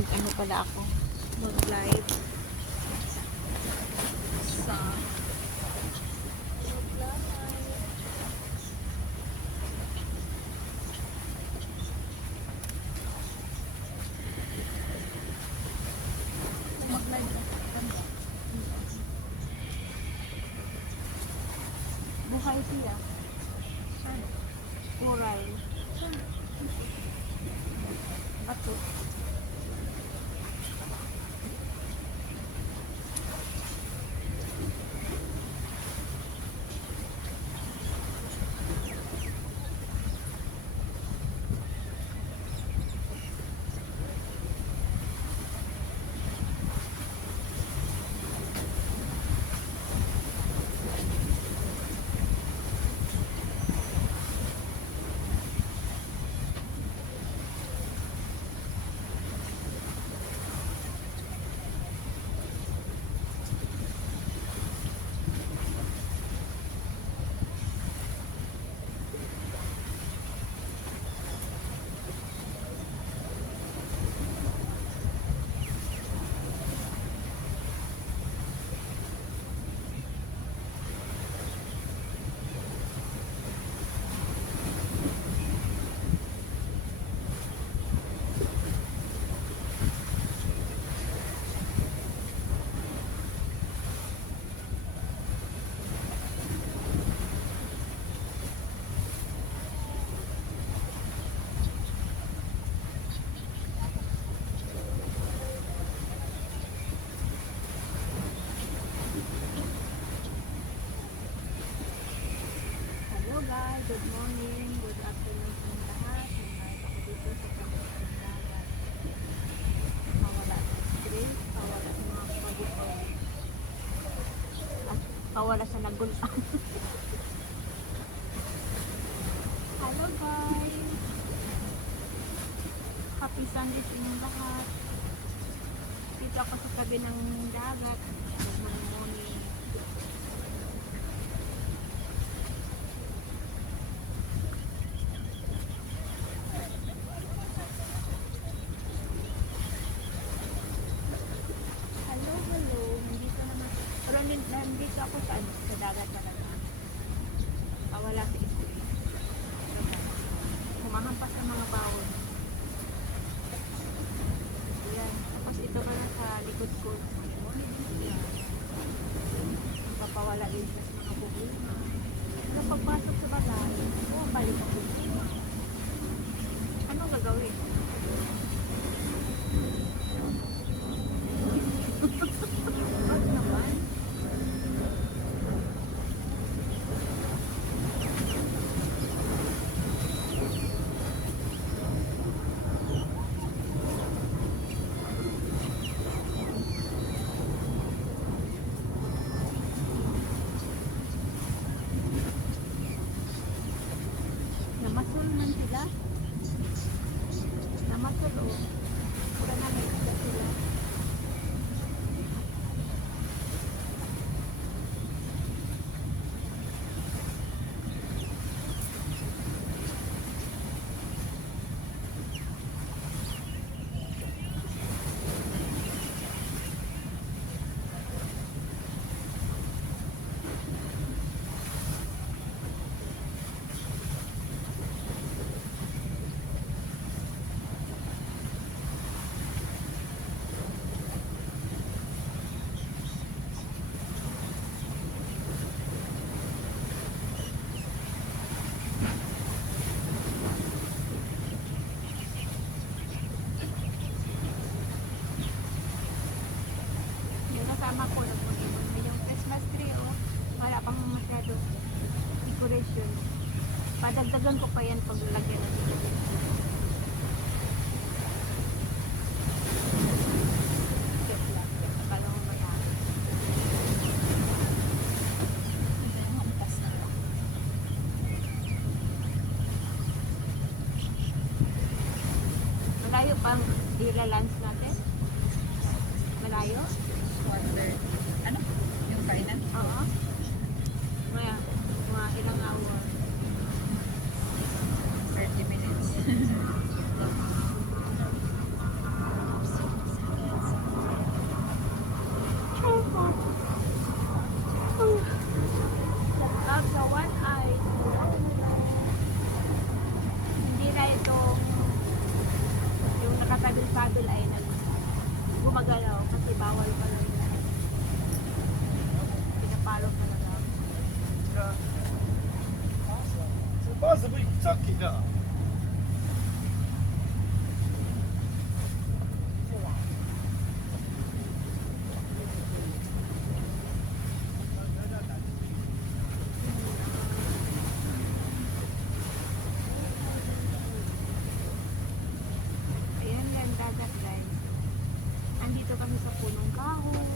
mag-ano pala ako. Mag-live. Sa buhay siya. Oral. Bato. Good morning, good afternoon sa lahat. Nandito ako dito sa Pagkakas Dagat. Mawala sa stress, mawala sa mga pagkakas. At mawala sa nagulaan. Hello guys! Happy Sunday sa inyong lahat. Dito ako sa tabi ng dagat. Good morning. Nandito ako sa dagat talaga. Wala sa isip. Humahampas sa mga bawon. Ayan. Tapos ito pala sa likod ko. Magpapawala din sa mga problema. Pero pagpasok sa bagay, balik ako. Anong gagawin? Namasul man sila. Namasul o. Pura na may isda sila. Kasama ko nagpunibon na yung Christmas tree wala pang masyado decoration. Padagdagan ko pa yan pag lagyan ng malayo pang i-relance natin. Malayo? Ano? Yung kainan? Oo. Mga ilang hour. 30 minutes. pabil-pabil ay gumagalaw kasi bawal pala yun. Pinapalo pala daw. base bu gidecek ki ya. Ayan yan, dagat guys. Andito kami sa punong kahoy.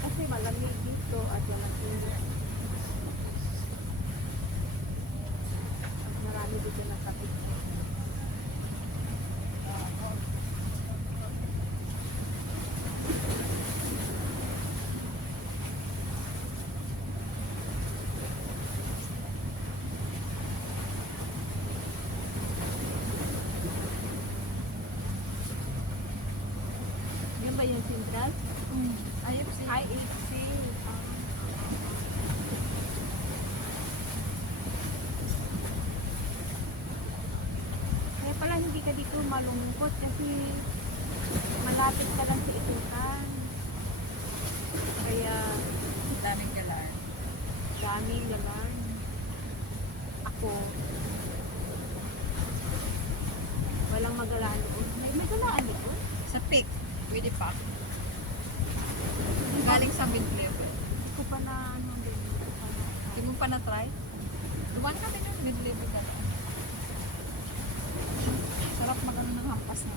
Kasi malamig dito at walang init. At marami dito na kapit. Yan ba yung Central? Ayun si Hi, HC. Kaya pala hindi ka dito malungkot kasi malapit ka lang sa itukan. Kaya daming galaan. daming laman. Ako, walang magalaan doon. May galaan doon? Sa peak, pwede pa. Galing sa mid-level. Hindi ko pa na ano din. Hindi mo pa na-try? Duman kami nun, mid-level ka. Sarap magano ng hampas na.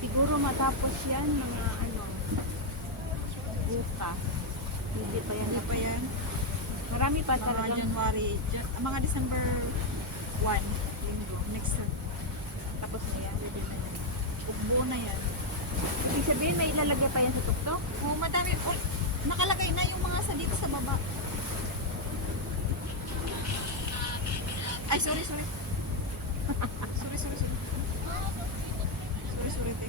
Siguro matapos yan mga ano, bukas. Hindi pa yan. Hindi pa yan. Marami pa Mga talagang. January, mga December 1, linggo, next month. Tapos na yan. Pwede na yan. Buo na yan. Ibig sabihin may ilalagay pa yan sa tuktok? Oh, madami. Oh, nakalagay na yung mga sa dito sa baba. Ay, sorry. sorry, sorry. Sorry, te.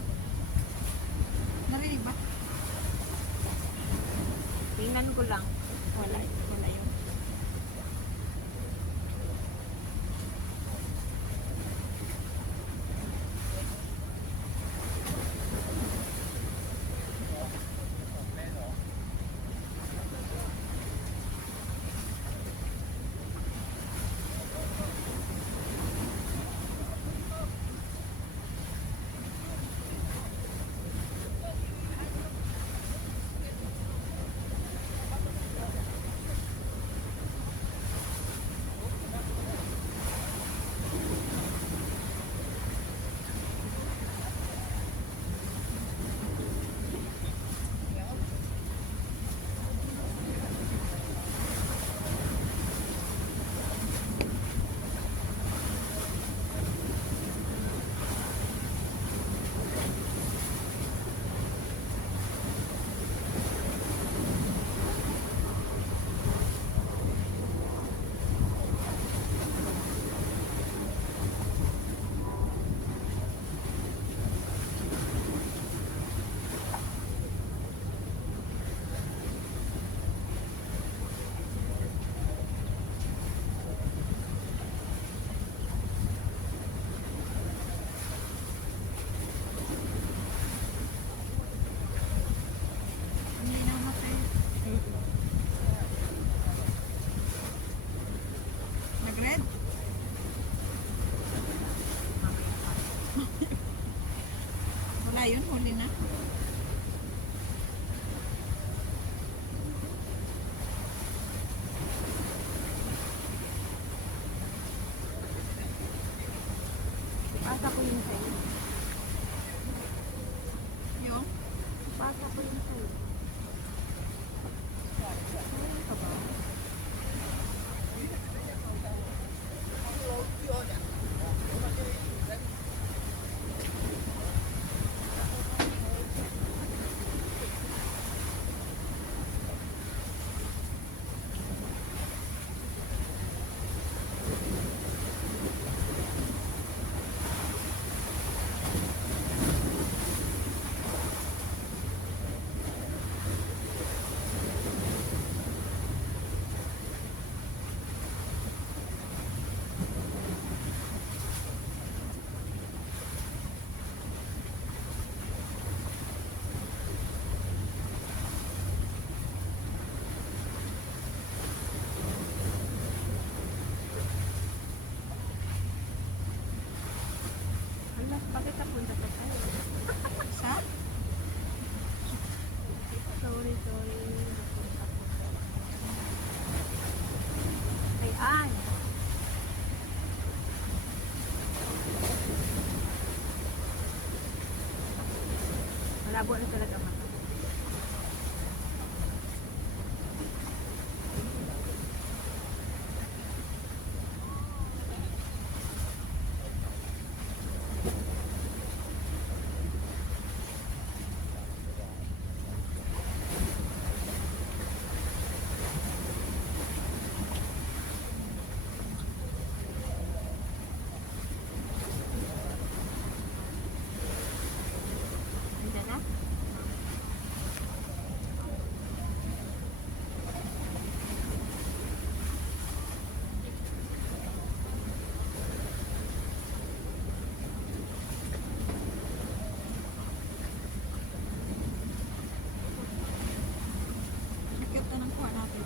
Narinig ba? Tingnan ko lang. Wala yun. Malabo na talaga mata. Nandiyan na? Nakit na ng kuha natin.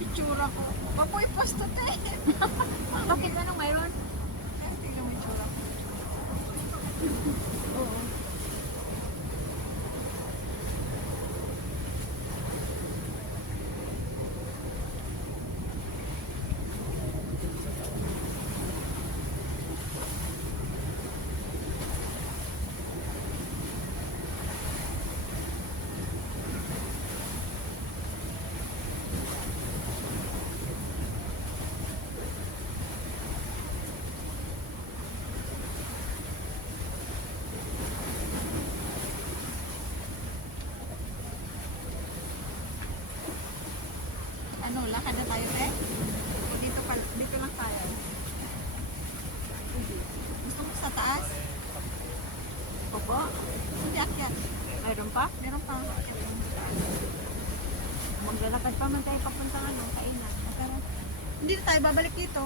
Itsura ko. Papoy posto tayo. Bakit anong mayroon? Ay, tingnan mo itsura ko. Oo. Ano, lakad na tayo, te? O dito lang tayo. Gusto mo sa taas? Opo. Hindi, akyat. Mayroon pa? Meron pa. Akyat lang sa taas. Maglalakad pa man tayo papunta kainan. Tara. Hindi na tayo babalik dito.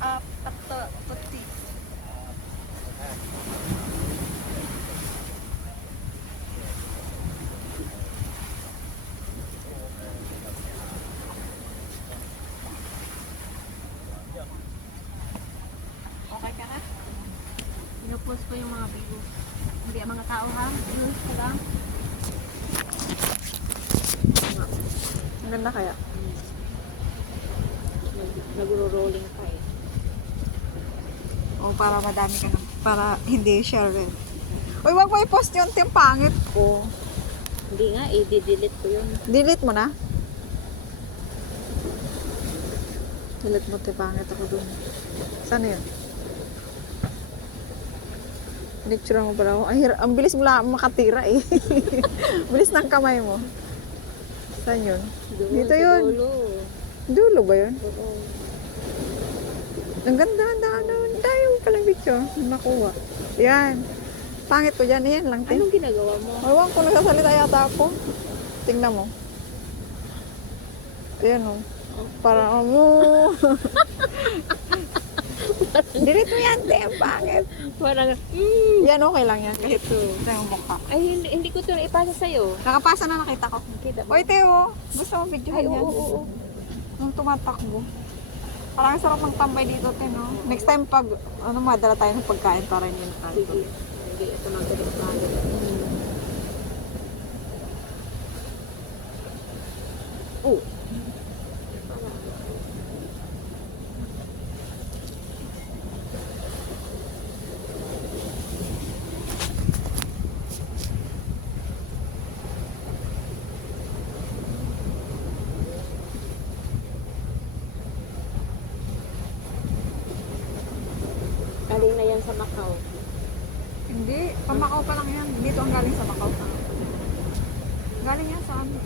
Ah, Apat to, puti. okay ka na? Pinupost ko yung mga views. Hindi ang mga tao ha. Views ko lang. Ang ganda kaya? Nagro-rolling pa eh. O, para madami ka na. Para hindi share rin. Uy, wag mo i-post yun. Yung pangit ko. Hindi nga, i-delete ko yun. Delete mo na. Delete mo, te, pangit ako dun. Saan yun? Picture mo pala ako. Ang bilis mo lang makatira eh. Bilis ng kamay mo. Saan yun? Doon, Dito sa yun. dulo. Dulo ba yun? Oo. Ang ganda, ang dami mo palang picture. Nakuha. Yan. Pangit ko dyan. Yan lang, te. Anong ginagawa mo? Ewan ko, nagsasalita yata ako. Tingnan mo. Ayan o. Para mo. Delete mo yan, te. Ang pangit. Parang, Yan, okay lang yan. Kahit sa yung mukha. ay hindi ko ito ipasa sa'yo. Nakapasa na nakita ko. Kita mo? Oy, Teo. Gusto mo video Ay, yan? oo, oo. Nung tumatakbo. Parang ang sarap ng tambay dito, te, no? Next time pag, madala tayo ng pagkain para hindi na tayo. Sige. Hindi, ito magaling tayo. Oh. Galing na yan sa Macau. Hindi, pamakaw pa lang yan. Dito ang galing sa Macau. Galing yan sa ano?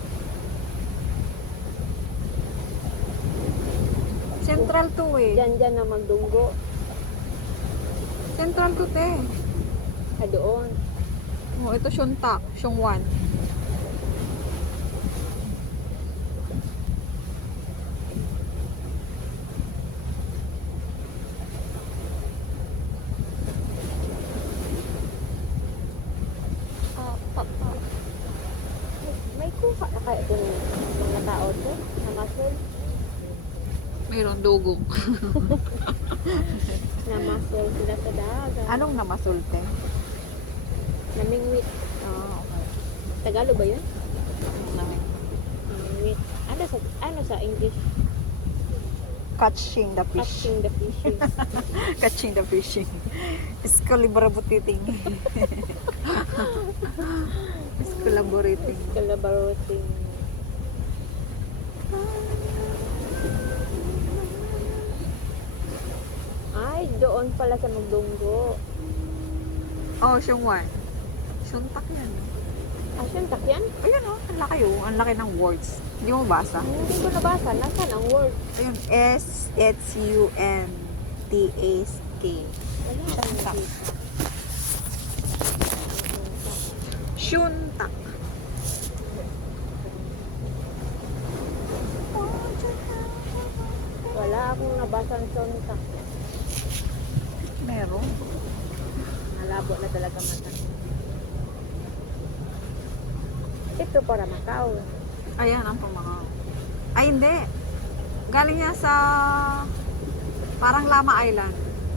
Central 2 eh. Diyan na magdunggo. Central 2 te. Doon. Oh, ito Shuntak, Shungwan. May kuha na kaya itong mga tao to? Na muscle? Mayroon dugong. Na muscle sila sa dagat. Anong namasulte? Namingwit. Ah, okay. Tagalog ba yun? sa English? Catching the fish. Catching the fishes. Catching the fishing. Iskalibarabutiting. Iskalaborating. Collaborating. Ay, doon pala sa Magdunggo. Oh, Xiongwan. Xiongtak yan. Ah, syuntak yan? Ayan oh, ang laki oh. Ang laki ng words. Hindi mo basa? Hindi ko nabasa. Nasaan ang word? Ayun, S-H-U-N-T-A-S-K. Wala akong Syuntak. nakita. Xiongtak. Wala akong nabasa ang syuntak. Meron. Malabo na talaga mata. Ito para Macau. Ayan ang Pamakaw. Ay, hindi. Galing niya sa parang Lama Island.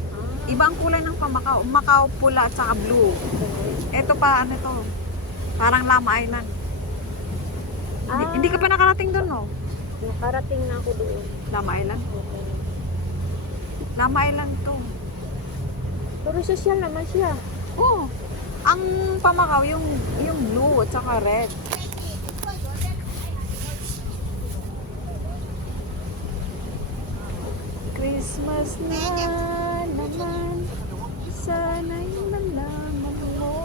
Ah, Ibang kulay ng Pamakaw. Macau pula at saka blue. Ito pa, ano to? Parang Lama Island. Hindi ka pa nakarating doon, no? Nakarating na ako doon. Lama Island? Okay. Lama Island to. Pero social naman siya. Oh, ang Pamakaw, yung blue at saka red. Christmas na naman, sana'y malaman mo.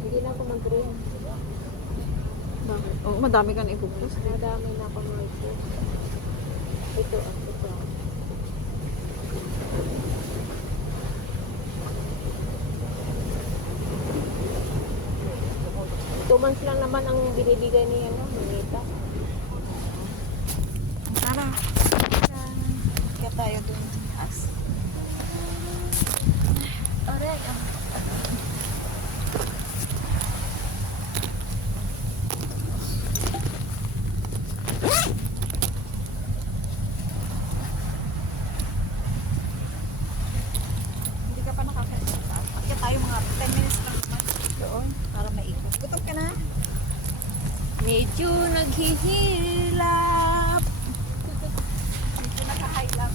Hindi na ako mag-green. Bakit? Oh, madami ka na ipupost. Madami na ako mag-green. Ito. Two months lang naman ang binibigay ni Manita. Tara. Kaya tayo doon sa taas. Alright. Hindi ka pa nakakain sa taas. Kaya tayo mga 10 minutes lang naman doon para maikot. Gutom ka na? Medyo naghihilap. Medyo nakahilap.